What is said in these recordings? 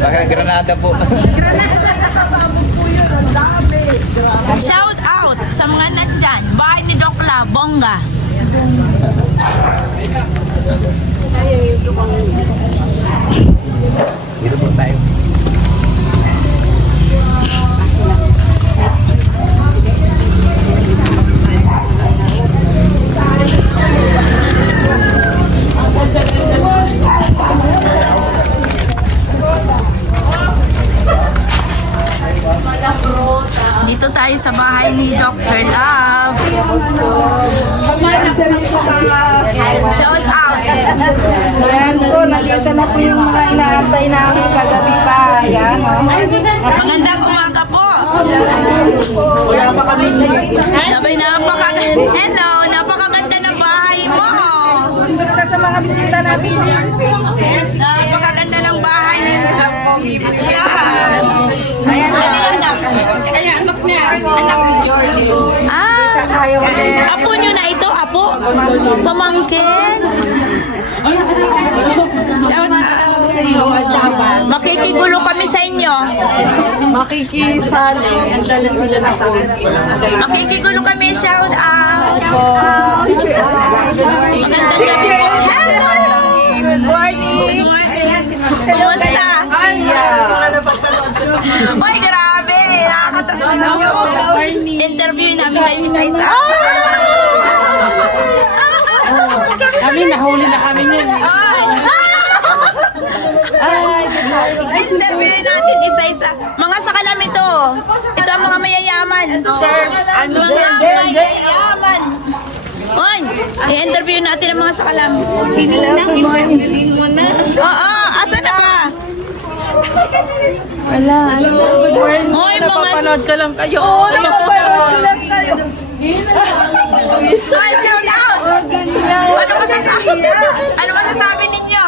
Baka Granada po. Shout out sa mga nandyan. Bahay ni Dokla, bongga. Dito po tayo. Dito tayo sa bahay ni Dr. Love. Shout out. Ayan po, nakita na po yung mga inaantay namin kagabi pa. Ayan, o. Magandang umaga po. Wala pa kami. Sabay Hello, napakaganda ng bahay mo. Basta sa mga bisita namin yan. Napakaganda ng bahay ni Mrs. Love. Ayan, Kaya anak niya. Anak ni Jordi. ayaw kasi. Apo nyo na ito, apo. Pamangkin. Makikigulo kami sa inyo. Makikisali. Ang dala sila na sa Makikigulo kami, shout out. Magandang gabi po. Hello! Good morning! Kumusta? Uy, grabe! Nakakatawa nyo. Interview namin kayo isa-isa. Kami, nahuli na kami niyan. Interview natin isa-isa. Mga sakalam ito. Ito ang mga mayayaman. Sir, ano mga mayayaman? Oy, i-interview natin ang mga sakalam. Sino na? Oo, asa na ba? Wala, ano? Good morning. Oy, mga... Napapanood ka lang kayo. Oo, napapanood ka lang tayo. Ay, shout out! Ano masasabi ninyo?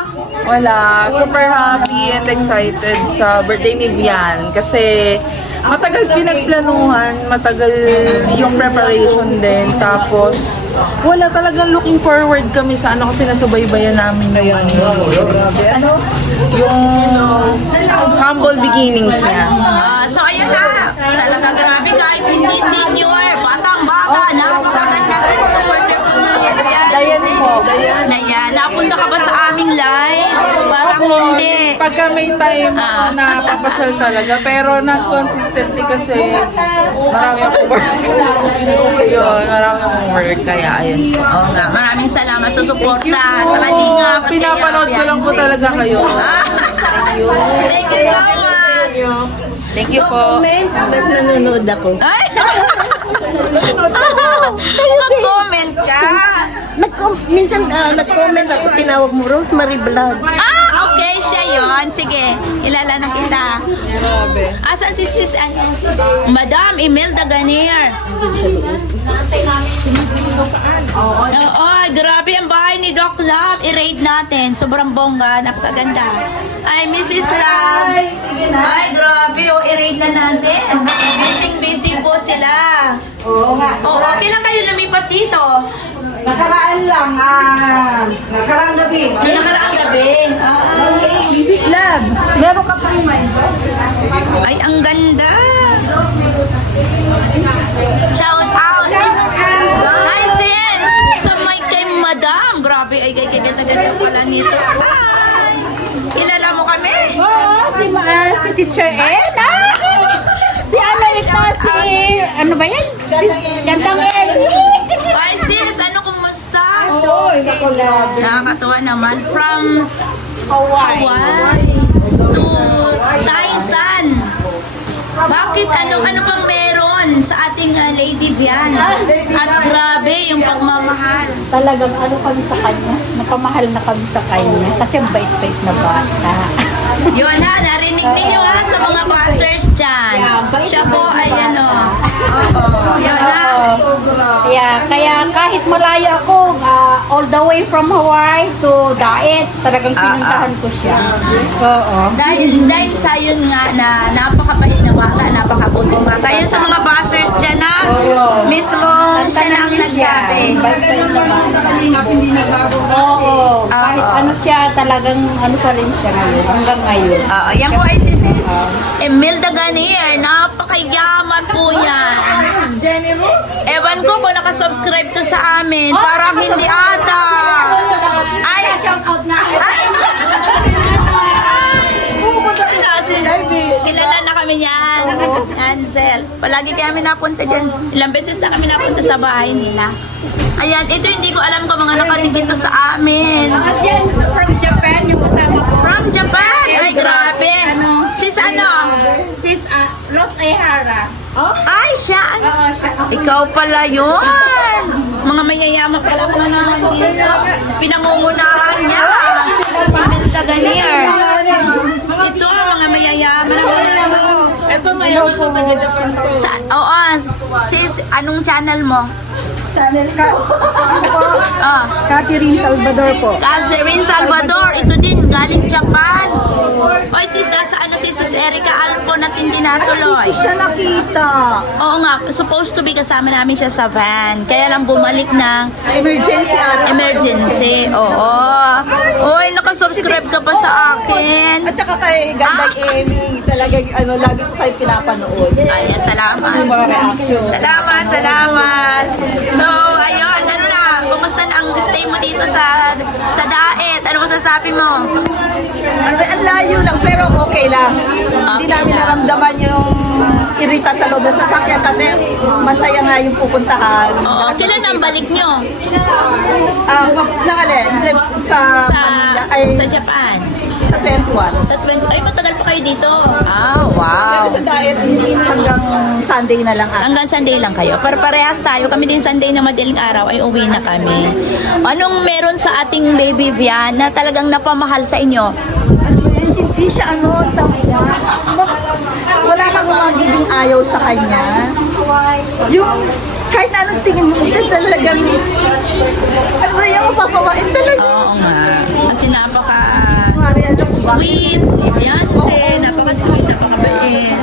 Wala, super happy and excited sa birthday ni Vian kasi matagal pinagplanuhan, matagal yung preparation din, tapos wala talagang looking forward kami sa ano kasi nasubaybayan namin yung yung humble beginnings niya. So ayun na, talaga grabe kahit hindi senior, batang-bata, nakakaganda rin sa partner po niya. Dayan po, dayan. Naya, napunta ka ba sa aming live? Parang hindi. Pagka may time na papasyal talaga, pero not consistently kasi marami akong work. Yun, marami akong work, kaya ayun. Oo nga, maraming salamat sa suporta, sa kalinga. Pinapanood ko lang po talaga kayo. Thank you so much. Thank you po. Nanonood ako. Ay! Mag-comment ka. Minsan nag-comment ako, tinawag mo Rosemary Vlog. Okay, siya yon. Sige, kilala na kita. Asan si Madam Imelda Ganier? Oo, grabe ang bahay ni Doc Love. I-raid natin. Sobrang bongga, napakaganda. Ay, Mrs. Love. Ay, grabe. I-raid na natin. Busy po sila. Oo nga. Okay lang kayo lumipat dito. Nakaraan lang, nakaraang gabi. Nakaraang gabi. Mrs. Love, meron ka pa yung Ay, ang ganda. Shout out. Hi, sis. Sa may kay Madam. Grabe, ay ganda pala nito. Hi. Kilala mo kami? Oo, si Teacher Ed. Si ano ito, ano ba yan? Gandang Ed. Hi, sis. Ano, kumusta? Oo, Nakakatuwa naman. From Hawaii to Taisan. Bakit? Ano bang meron sa ating Lady Vian? At grabe yung pagmamahal. Talagang ano kami sa kanya, napamahal na kami sa kanya kasi ang bait-bait na bata. Yun ha, narinig ninyo ha sa mga buzzers dyan. Siya po ay ano. Yun ha. Kaya kahit malayo ako, all the way from Hawaii to Daet, talagang pinuntahan ko siya. Oo. Dahil sa yun nga na napakabait ng bata, napakabuting bata. Yun sa mga buzzers dyan na, mismo siya na ang nagsabi. Oo. Kahit ano siya, talagang ano pa rin siya ngayon. Hanggang ngayon. Oo, yan po ay si Imelda Ganier. Napakayaman po yan. Ewan ko kung nakasubscribe to sa amin. Parang hindi ata. Ay, kilala na kami niyan. Ansel. Palagi kami napunta dyan. Ilang beses na kami napunta sa bahay nila. Ayan, ito hindi ko alam kung mga nakatingin to sa amin. Yan, from Japan, yung kasama ko. From Japan! Ay, grabe! Sis ano? Sis Los Ehara. Ay, siya! Ikaw pala yun! Mga mayayaman pala mga nandito. Pinangungunahan niya. Imelda Ganier. Ito, mga mayayaman. Ito mayaw po taga-Japan to. Oo, sis, anong channel mo? Channel ka. Ah, Catherine Salvador po. Catherine Salvador. Ito din, galing Japan. Oy, sis, nasaan na si Sis Erica Alpo na hindi natuloy? Hindi siya nakita. Oo nga, supposed to be kasama namin siya sa van. Kaya lang bumalik ng Emergency ata. emergency. Oo. Oy, nakasubscribe ka pa sa akin. At saka kay Gandang Emmy, talagang lagi ko kayo pinapanood. Ay, salamat. Yung mga reaction. Salamat, salamat. So, ayun, ano na, kumusta na ang stay mo dito sa Daet? Ano masasabi mo? Ang layo lang, pero okay lang. Hindi namin lang. naramdaman yung irita sa loob ng sasakyan kasi masaya nga yung pupuntahan. Oo, kailan ang balik nyo? Sa Sa, Manila, ay sa Japan? sa 21. Sa 20, ay, matagal pa kayo dito? Ah, Pero sa diet is hanggang Sunday na lang ata. Hanggang Sunday lang kayo. Pero parehas tayo. Kami din Sunday na madaling araw ay uwi na kami. Anong meron sa ating baby Vian na talagang napamahal sa inyo? Hindi siya wala nang magiging ayaw sa kanya. Yung kahit na anong tingin mo, talagang ano ba yung mapapawain talaga. Oo nga. Kasi napaka Ano ba? sweet ni Beyonce. Napaka sweet, napakabait.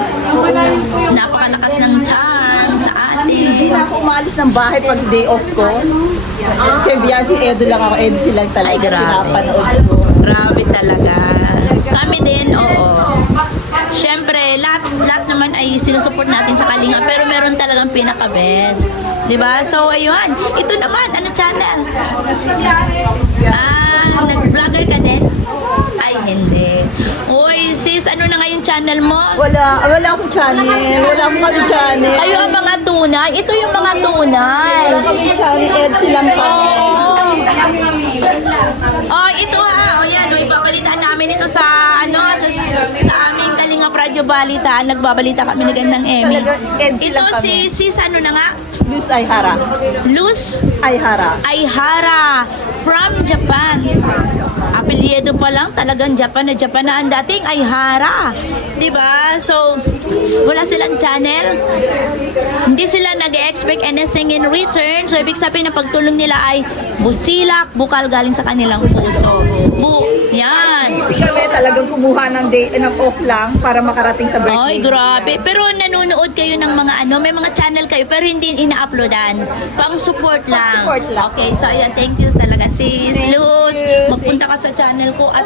Napakalakas ng charm sa Hindi atin. na ako umalis ng bahay pag day off ko. Kaya biyan si Edo lang ako, Edo silang Ay, talaga grabe. pinapanood ko. Grabe talaga. Kami din, oo. Siyempre, lahat naman ay sinusupport natin sa Kalinga, pero meron talagang pinaka-best. Diba? So, ayun. Ito naman, ano channel? Nag-vlogger ka din? Ay, hindi. Uy, sis, ano na nga yung channel mo? Wala akong channel. Wala akong kami channel. Kayo ang mga tunay. Ito yung mga tunay. Wala kami channel, Ed silang kami. Oh, ito ha. O yan, ipapalitan namin ito sa sa aming Kalingap Radio Balitaan. Nagbabalita kami ni Gandang Emmy. Talaga, Ed Ito silang si kami. ano na nga? Luz Ayhara. Luz Ayhara. Aihara from Japan. Apelyido pa lang, talagang Japan na ang dating Aihara. 'Di ba? So, wala silang channel. Hindi sila nag-expect anything in return. So, ibig sabihin na pagtulong nila ay busilak, bukal galing sa kanilang puso. Yan. Busy kami talagang kumuha ng day and off lang para makarating sa birthday. Ay, grabe. Pero nanonood kayo ng mga may mga channel kayo pero hindi ina-uploadan. Pang support lang. Pang-support lang. Okay, so ayan, thank you talaga sis Luz. Magpunta ka sa channel ko at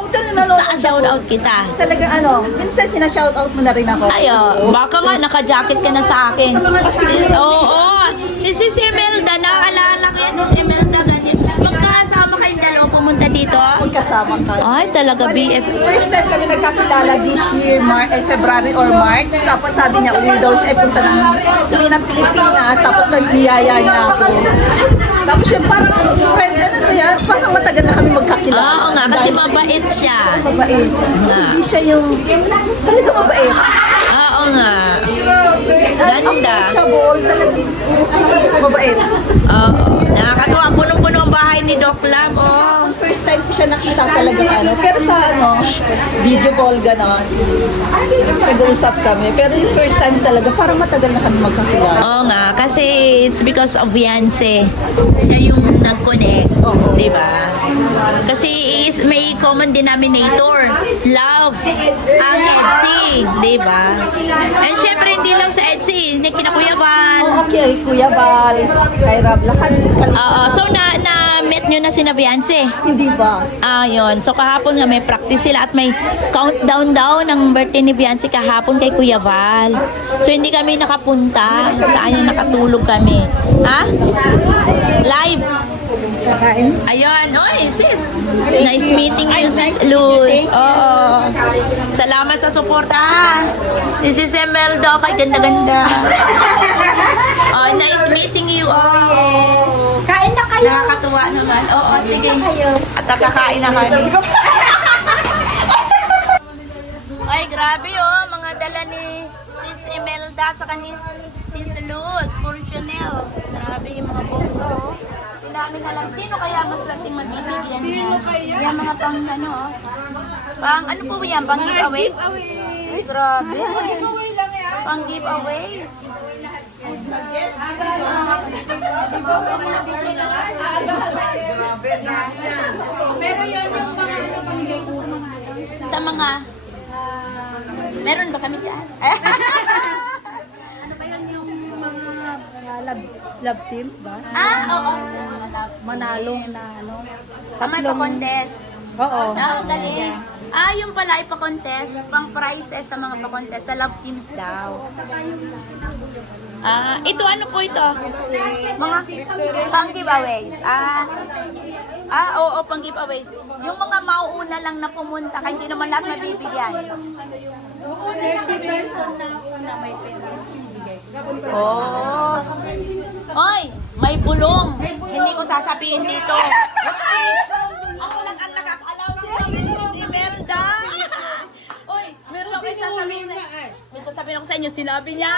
sa-shoutout kita. Talagang minsan sinashoutout mo na rin ako. Ayo, baka nga naka-jacket ka na sa akin. Si Imelda, naalala ko yan, si Imelda, ganyan. Magkasama kayong dalawa pumunta dito? Magkasama ka. Ay, talaga BF. First time kami nagkakilala this year, February or March. Tapos sabi niya, uwi daw siya, uwi ng Pilipinas. Tapos nagniyaya niya ako. Tapos siya parang, friend, ano ba yan? Parang matagal na kami magkakilala. Oo nga, kasi Dahil sa- mabait siya. Mabait. Ah. Hindi siya yung, talaga mabait. Oo nga. Ganda. Approachable, talagang mabait. Oo. Nakakatuwa. Punong-puno ang bahay ni Doc Lab, oh. First time ko siya nakita talaga pero sa video call gano'n, nag-uusap kami. Pero yung first time talaga, parang matagal na kami magkakilala. Oo nga, kasi it's because of Yance. Siya yung nag-connect, Oo. di ba? Kasi may common denominator, love, ang EDSI, di ba? And syempre, hindi lang sa EDSI, kina Kuya Van. Oh, okay, Kuya Val, kay Rab, lahat Oo, so na-met nyo na si Yance. hindi ba? Yun. So kahapon nga may practice sila at may countdown daw ng birthday ni Beyonce kahapon kay Kuya Val. So hindi kami nakapunta. Saan yung nakatulog kami? Ha? Live. Ayun. Oy, sis. Nice meeting you, sis Luz. Oo. Salamat sa suporta, ha? Si Sis Emelda, kay ganda-ganda. Oh, nice meeting you. Oh. Kain na kayo. Nakakatuwa naman. Oo, sige. At nakakain na kami. Ay, grabe oh. Mga dala ni Sis Imelda at saka ni Sis Luz, puro Chanel. Grabe yung mga bongga oh. Hindi namin alam. Sino kaya maswerteng mabibigyan niya? Sino kaya? Yan mga pang ano oh. Pang ano po yan? Pang giveaways? Grabe. Pang giveaways. Sa mga meron ba kami dyan? Ano ba yan yung mga love teams ba? Oo. Manalo na May pa-contest. Oo. Ang galing. Yung pala ipa-contest, pang prizes sa mga pa-contest, sa love teams daw. Ito ano po ito? Mga pang giveaways. Oo, pang giveaways. Yung mga mauuna lang na pumunta, kaya hindi naman lahat mabibigyan. Oo, 30 person na una may pera. Oh. Oy, may bulong. Hindi ko sasabihin dito. Ay, ako lang ang nakakaalam siya. Si Imelda. Oy, meron ako sasabihin may sasabihin ako sa inyo, sinabi niya.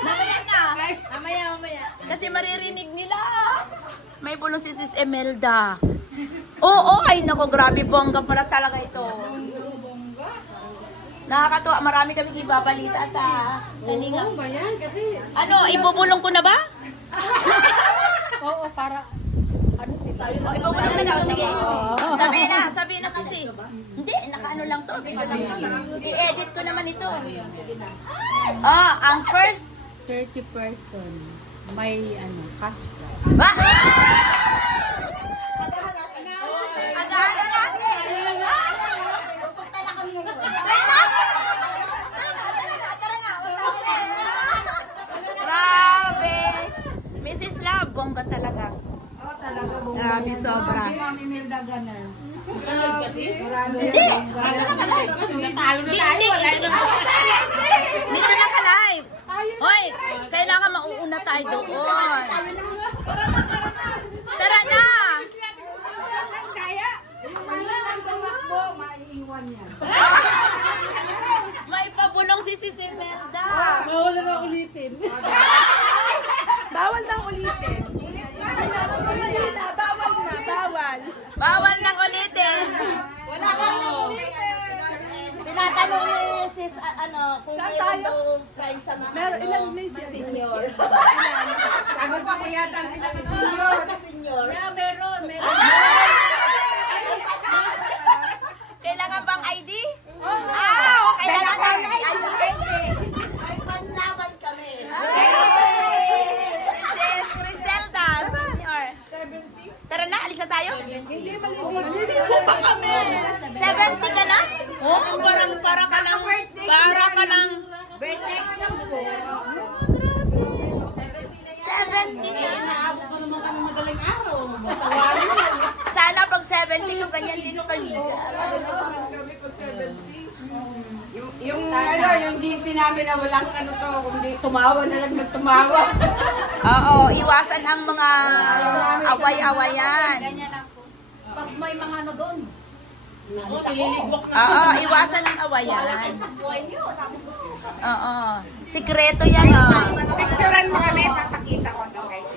Mamaya na. Mamaya. Kasi maririnig nila. May bulong si Sis Imelda. Oo, ay nako, grabe bongga pala talaga ito. Nakakatuwa, marami kami ibabalita sa kanina. ba yan? Kasi... Ano, ibubulong ko na ba? Oo, para... Ano sila? O, ibubulong ko na. Sige. Sabihin na sisi. Hindi, nakaano lang to. I-edit ko naman ito. Ang first. 30 person. May cash prize. Ba? Agahan natin. Pupunta na kami ngayon. Tara na. Grabe. Mrs. Love, bongga talaga. Grabe, sobra. Hindi. Dito na ka live. Hoy, kailangan mauuna tayo doon. Tara na. May pabulong si Sis Imelda. Bawal na ulitin. Bawal nang ulitin. Wala ka rin ulitin. Tinatanong ni sis, kung meron daw prize sa mga ilan may senior. Sabi pa ko yata ang pinaka-senior. Sa senior. Meron. Kailangan bang ID? Kailangan ng ID. May panlaban kami. Sis Criselda, senior. 70? Tara na, alis na tayo? Hindi mo pa kami. 70 ka na? Oh, para ka lang. Birthday ko lang po. 70 na. Naabot ko naman kami madaling araw. Sana pag 70 ko ganyan din kami. Yung GC namin na walang kundi tumawa na lang magtumawa. Oo, iwasan ang mga away-awayan. Pag may mga doon. Oo, iwasan ang awayan. Oo. Sikreto yan, oh. Picturean mo kami, papakita ko to guys.